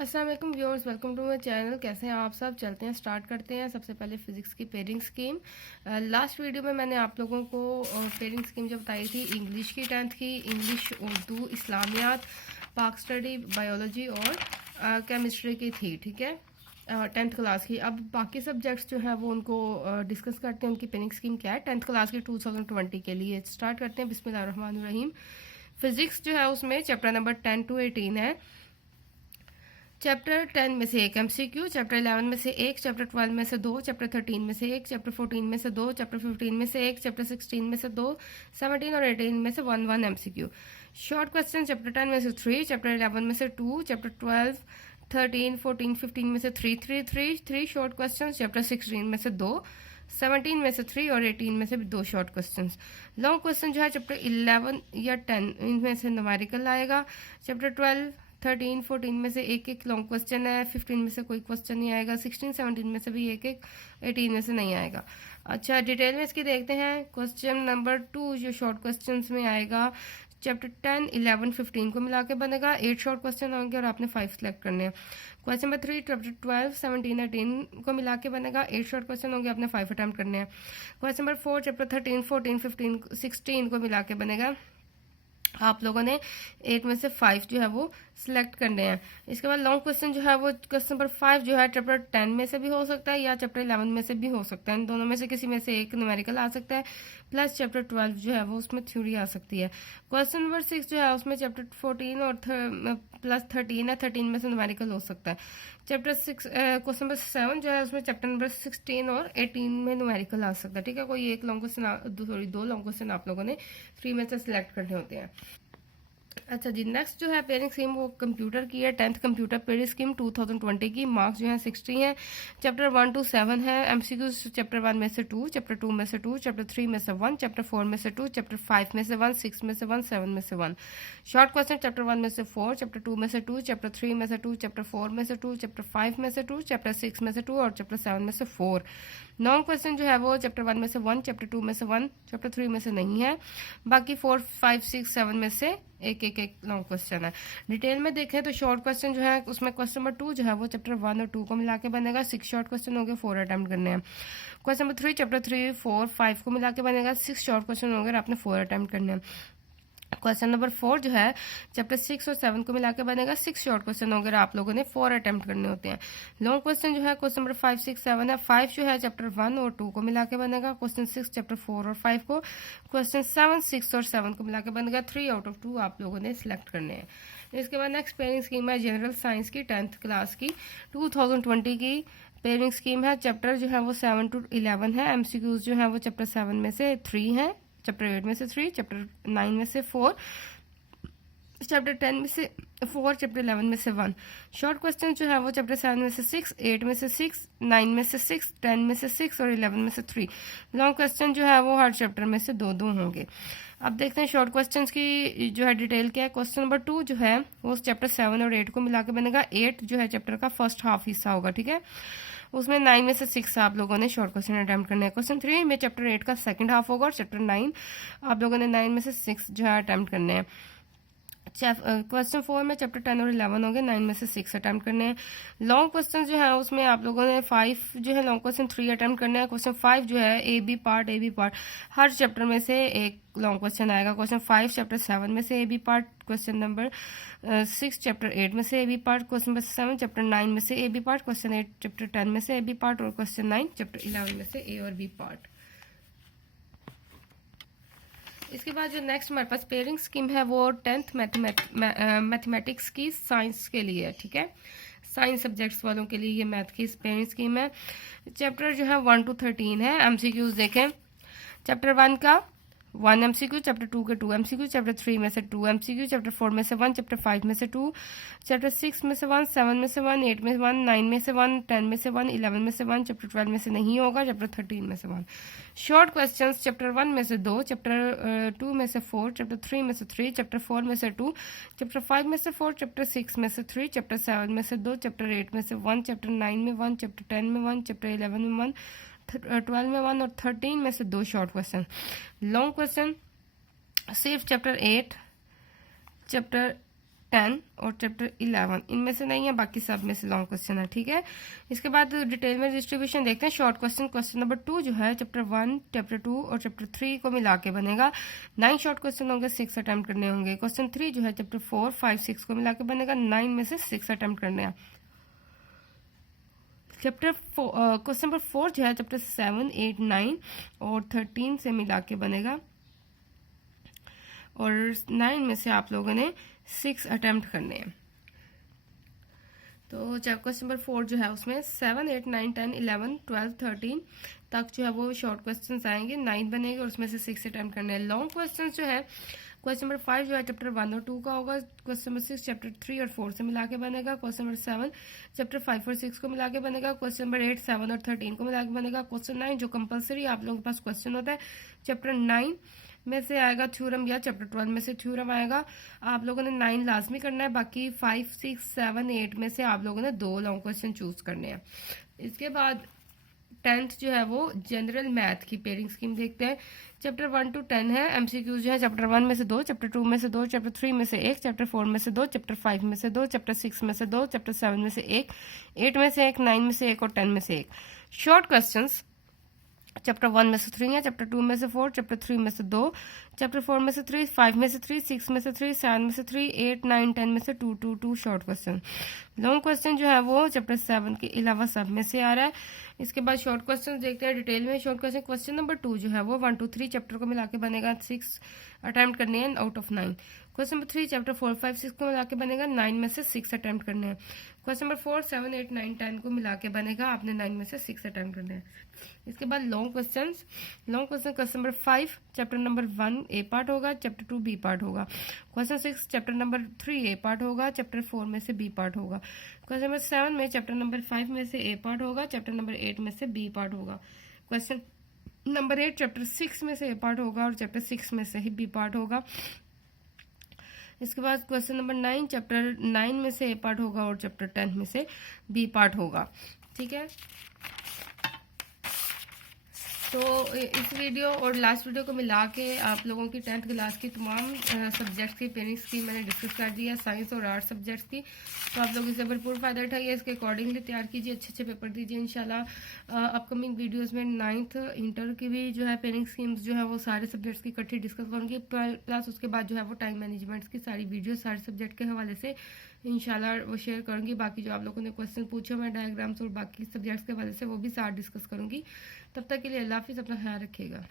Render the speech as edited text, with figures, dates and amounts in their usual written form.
अस्सलाम वालेकुम viewers, welcome to my channel. कैसे हैं आप सब? चलते हैं, स्टार्ट करते हैं। सबसे पहले फिजिक्स की पेयरिंग स्कीम। लास्ट वीडियो में मैंने आप लोगों को पेयरिंग स्कीम जो बताई थी इंग्लिश की 10th की, इंग्लिश, उर्दू, इस्लामियात, पाक स्टडी, बायोलॉजी और केमिस्ट्री की थी। ठीक है, 10th क्लास की। अब बाकी सब्जेक्ट्स जो है वो उनको डिस्कस करते हैं, उनकी पेयरिंग स्कीम क्या है 10th क्लास की 2020 के लिए। स्टार्ट करते हैं, बिस्मिल्लाहिर्रहमानिर्रहीम। फिजिक्स जो है उसमें चैप्टर नंबर 10 to 18 है। चैप्टर 10 में से एक एमसीक्यू, चैप्टर 11 में से एक, चैप्टर 12 में से दो, चैप्टर 13 में से एक, चैप्टर 14 में से दो, चैप्टर 15 में से एक, चैप्टर 16 में से दो, 17 और 18 में से one MCQ. Short question chapter 10 में से 3, चैप्टर 11 में से 2, चैप्टर 12, 13, 14, 15 में से 3 शॉर्ट क्वेश्चन, चैप्टर 16 में से 2, 17 में से 3 और 18 में से भी 2 शॉर्ट क्वेश्चन। लॉन्ग क्वेश्चन जो है चैप्टर 11 या 10 इनमें से न्यूमेरिकल आएगा। चैप्टर 12, 13, 14 में से एक एक लॉन्ग क्वेश्चन है, 15 में से कोई क्वेश्चन नहीं आएगा, 16, 17 में से भी एक एक, 18 में से नहीं आएगा। अच्छा, डिटेल में इसकी देखते हैं। क्वेश्चन नंबर 2 जो शॉर्ट क्वेश्चन में आएगा, चैप्टर 10, 11, 15 को मिला के बनेगा। 8 शॉर्ट क्वेश्चन होंगे और आपने 5 सेलेक्ट करने हैं। क्वेश्चन नंबर 3 चैप्टर 12, 17, 18 को मिला के बनेगा। 8 शॉर्ट क्वेश्चन होंगे, आपने 5 अटैम्प्ट करने हैं। क्वेश्चन नंबर 4 चैप्टर 13, 14, 15, 16 को मिला के बनेगा। आप लोगों ने 8 में से 5 जो है वो सिलेक्ट करने हैं। इसके बाद लॉन्ग क्वेश्चन जो है वो क्वेश्चन नंबर 5 जो है चैप्टर 10 में से भी हो सकता है या चैप्टर 11 में से भी हो सकता है। इन दोनों में से किसी में से एक न्यूमेरिकल आ सकता है, प्लस चैप्टर 12 जो है वो उसमें थ्योरी आ सकती है। क्वेश्चन नंबर 6 जो है उसमें चैप्टर 14 और प्लस 13 है, 13 में से न्यूमेरिकल हो सकता है। चैप्टर 6 क्वेश्चन नंबर 7 जो है उसमें चैप्टर नंबर 16 और 18 में न्यूमेरिकल आ सकता है। ठीक है, कोई एक लॉन्ग क्वेश्चन, दो लॉन्ग क्वेश्चन आप लोगों ने 3 में से सिलेक्ट करने होते हैं। अच्छा जी, नेक्स्ट जो है पेयरिंग स्कीम वो कंप्यूटर की है। 10th कंप्यूटर पेयरिंग स्कीम 2020 की। मार्क्स जो है 60 है। चैप्टर 1 to 7 है। एमसीक्यूज चैप्टर 1 में से 2, चैप्टर 2 में से 2, चैप्टर 3 में से 1, चैप्टर 4 में से 2, चैप्टर 5 में से 1, 6 में से 1, 7 में से 1। शॉर्ट क्वेश्चन चैप्टर 1 में से 4, चैप्टर 2 में से 2, चैप्टर 3 में से 2, चैप्टर 4 में से 2, चैप्टर 5 में से 2, चैप्टर 6 में से 2 और चैप्टर 7 में से 4। लॉन्ग क्वेश्चन जो है वो चैप्टर 1 में से 1, चैप्टर 2 में से 1, चैप्टर 3 में से नहीं है। बाकी 4, 5, 6, 7 में से एक एक एक लॉन्ग क्वेश्चन है। डिटेल में देखें तो शॉर्ट क्वेश्चन जो है उसमें क्वेश्चन नंबर 2 जो है वो चैप्टर 1 और 2 को मिला के बनेगा। 6 शॉर्ट क्वेश्चन होंगे, 4 अटेम्प्ट करने हैं। क्वेश्चन नंबर 3 चैप्टर 3, 4, 5 को मिला के बनेगा। 6 शॉर्ट क्वेश्चन होंगे, आपने 4 अटेम्प्ट करने हैं। क्वेश्चन नंबर 4 जो है चैप्टर 6 और 7 को मिला के बनेगा। 6 शॉर्ट क्वेश्चन होंगे, आप लोगों ने 4 अटेम्प्ट करने होते हैं। लॉन्ग क्वेश्चन जो है क्वेश्चन नंबर 5, 6, 7 है। 5 जो है चैप्टर 1 और 2 को मिला के बनेगा। क्वेश्चन 6 चैप्टर 4 और 5 को। क्वेश्चन 7, 6 और 7 को मिला के बनेगा। 3 आउट ऑफ 2 आप लोगों ने सिलेक्ट करने हैं। इसके बाद नेक्स्ट पेयरिंग स्कीम है जनरल साइंस की 10th क्लास की 2020 की पेयरिंग स्कीम है। चैप्टर जो है वो 7 to 11 है। एमसीक्यूज जो है वो चैप्टर 7 में से 3 है, चैप्टर 8 में से 3, चैप्टर 9 में से 4, चैप्टर 10 में से 4, चैप्टर 11 में से 1। शॉर्ट क्वेश्चन जो है वो चैप्टर 7 में से 6, 8 में से 6, 9 में से 6, 10 में से 6 और 11 में से 3। लॉन्ग क्वेश्चन जो है वो हर चैप्टर में से 2 होंगे। अब देखते हैं शॉर्ट क्वेश्चंस की जो है डिटेल क्या है। क्वेश्चन नंबर 2 जो है वो चैप्टर 7 और 8 को मिला के बनेगा। 8 जो है चैप्टर का फर्स्ट हाफ हिस्सा होगा। ठीक है, उसमें 9 में से 6 आप लोगों ने शॉर्ट क्वेश्चन अटेम्प्ट करना है। क्वेश्चन 3 में चैप्टर 8 का सेकंड हाफ होगा और चैप्टर 9 आप लोगों ने 9 में से 6 जो है अटेम्प्ट करने हैं। क्वेश्चन 4 में चैप्टर 10 और 11 होंगे, 9 में से 6 अटेम्प्ट करने हैं। लॉन्ग क्वेश्चन जो है उसमें आप लोगों ने 5 जो है लॉन्ग क्वेश्चन 3 अटेम्प्ट करने हैं। क्वेश्चन 5 जो है ए बी पार्ट हर चैप्टर में से एक लॉन्ग क्वेश्चन आएगा। क्वेश्चन 5 चैप्टर 7 में से A B part, question number 6 chapter 8 में से A B part, question number 7 chapter 9 में से A B part, question 8 chapter 10 में से ए बी पार्ट और क्वेश्चन 9 चैप्टर 11 में से ए और बी पार्ट। इसके बाद जो नेक्स्ट हमारे पास पेयरिंग स्कीम है वो 10th मैथमेटिक्स की साइंस के लिए है। ठीक है, साइंस सब्जेक्ट्स वालों के लिए ये मैथ की पेयरिंग स्कीम है। चैप्टर जो है 1 to 13 है। एमसीक्यूज देखें, चैप्टर 1 का 1 एमसीक्यू, चैप्टर 2 के 2 एमसीक्यू, चैप्टर 3 में से 2 एमसीक्यू, चैप्टर 4 में से 1, चैप्टर 5 में से 2, चैप्टर 6 में से 1, 7 में से 1, 8 में से 1, 9 में से 1, 10 में से 1, 11 में से 1, चैप्टर 12 में से नहीं होगा, चैप्टर 13 में से 1। शॉर्ट क्वेश्चंस चैप्टर 1 में से 2, चैप्टर 2 में से 4, चैप्टर 3 में से 3, चैप्टर 4 में से 2, चैप्टर 5 में से 4, चैप्टर 6 में से 3, चैप्टर 7 में से 2, चैप्टर 8 में से 1, चैप्टर 9 में 1, चैप्टर 10 में 1, चैप्टर 11 में 1, 12 में 1 और 13 में से 2 शॉर्ट क्वेश्चन। लॉन्ग क्वेश्चन सिर्फ चैप्टर 8, चैप्टर 10 और चैप्टर 11 इनमें से नहीं है, बाकी सब में से लॉन्ग क्वेश्चन है, ठीक है। इसके बाद डिटेल में डिस्ट्रीब्यूशन देखते हैं। शॉर्ट क्वेश्चन, क्वेश्चन नंबर 2 जो है चैप्टर 1, चैप्टर 2 और चैप्टर 3 को मिला के बनेगा। 9 शॉर्ट क्वेश्चन होंगे, 6 अटेम्प्ट करने होंगे। क्वेश्चन 3 जो है चैप्टर 4, 5, 6 को मिला के बनेगा। 9 में से 6 अटेम्प्ट करने हैं। चैप्टर क्वेश्चन नंबर 4 जो है चैप्टर 7, 8, 9 और 13 से मिला के बनेगा, और 9 में से आप लोगों ने 6 अटेम्प्ट करने हैं। तो क्वेश्चन नंबर 4 जो है उसमें 7, 8, 9, 10, 11, 12, 13 तक जो है वो शॉर्ट क्वेश्चंस आएंगे, 9 बनेंगे और उसमें से 6 अटेम्प्ट करने हैं। लॉन्ग क्वेश्चन जो है क्वेश्चन नंबर 5 जो है चैप्टर 1 और 2 का होगा। क्वेश्चन नंबर 6 चैप्टर 3 और 4 से मिला के बनेगा। क्वेश्चन नंबर 7 चैप्टर 5 और 6 को मिला के बनेगा। क्वेश्चन नंबर 8, 7 और 13 को मिला के बनेगा। क्वेश्चन 9 जो कंपलसरी आप लोगों के पास क्वेश्चन होता है चैप्टर 9 में से आएगा थ्योरम, या चैप्टर 12 में से थ्योरम आएगा। आप लोगों ने 9 लाजमी करना है, बाकी 5, 6, 7, 8 में से आप लोगों ने 2 लॉन्ग क्वेश्चन चूज करने हैं। इसके बाद 10th जो है वो जनरल मैथ की पेयरिंग स्कीम देखते हैं। चैप्टर 1 to 10 है। एमसीक्यू जो है चैप्टर 1 में से 2, चैप्टर 2 में से 2, चैप्टर 3 में से 1, चैप्टर 4 में से 2, चैप्टर 5 में से 2, चैप्टर 6 में से 2, चैप्टर 7 में से 1, 8 में से 1, 9 में से 1 और 10 में से 1। शॉर्ट क्वेश्चंस चैप्टर 1 में से 3 है, चैप्टर 2 में से 4, चैप्टर 3 में से 2, चैप्टर 4 में से 3, 5 में से 3, 6 में से 3, 7 में से 3, 8, 9, 10 में से 2, 2, 2 शॉर्ट क्वेश्चन। लॉन्ग क्वेश्चन जो है वो चैप्टर 7 के अलावा सब में से आ रहा है। इसके बाद शॉर्ट क्वेश्चन देखते हैं डिटेल में। शॉर्ट क्वेश्चन क्वेश्चन नंबर 2 जो है वो 1, 2, 3 चैप्टर को मिला के बनेगा। 6 अटेम्प्ट करने हैं out of 9। Question number 3 chapter 4, 5, 6 को मिला के बनेगा। 9 में से 6 अटेम्प्ट करने हैं। क्वेश्चन नंबर 4, 7, 8, 9, 10 को मिला के बनेगा। आपने 9 में से 6 अटेम्प्ट करने हैं। इसके बाद long question question number 5 chapter number 1 ए पार्ट होगा, चैप्टर 2 बी पार्ट होगा। क्वेश्चन 6 चैप्टर नंबर 3 ए पार्ट होगा, चैप्टर 4 में से बी पार्ट होगा। क्वेश्चन नंबर 7 में चैप्टर नंबर 5 में से ए पार्ट होगा, चैप्टर नंबर 8 में से बी पार्ट होगा। क्वेश्चन नंबर 8 चैप्टर 6 में से ए पार्ट होगा और चैप्टर 6 में से ही बी पार्ट होगा। इसके बाद क्वेश्चन नंबर 9 चैप्टर 9 में से ए पार्ट होगा और चैप्टर 10 में से बी पार्ट होगा, ठीक है। तो इस वीडियो और लास्ट वीडियो को मिला के आप लोगों की 10th क्लास की तमाम सब्जेक्ट्स की पेयरिंग स्कीम मैंने डिस्कस कर दिया, साइंस और आर्ट्स सब्जेक्ट्स की। तो आप लोग इससे भरपूर फायदा उठाइए, इसके अकॉर्डिंगली तैयार कीजिए, अच्छे अच्छे पेपर दीजिए इंशाल्लाह। अपकमिंग वीडियोस में 9th इंटर की भी जो है पेयरिंग स्कीम्स जो है वो सारे सब्जेक्ट्स की इकट्ठी डिस्कस करूँगी, प्लस उसके बाद जो है वो टाइम मैनेजमेंट की सारी वीडियो सारे सब्जेक्ट के हवाले से इंशाल्लाह वो शेयर करूंगी। बाकी जो आप लोगों ने क्वेश्चन पूछे मैं डायग्राम्स और बाकी सब्जेक्ट्स के हवाले से वो भी साथ डिस्कस करूंगी। तब तक के लिए अल्लाह हाफिज़, अपना ख्याल रखिएगा।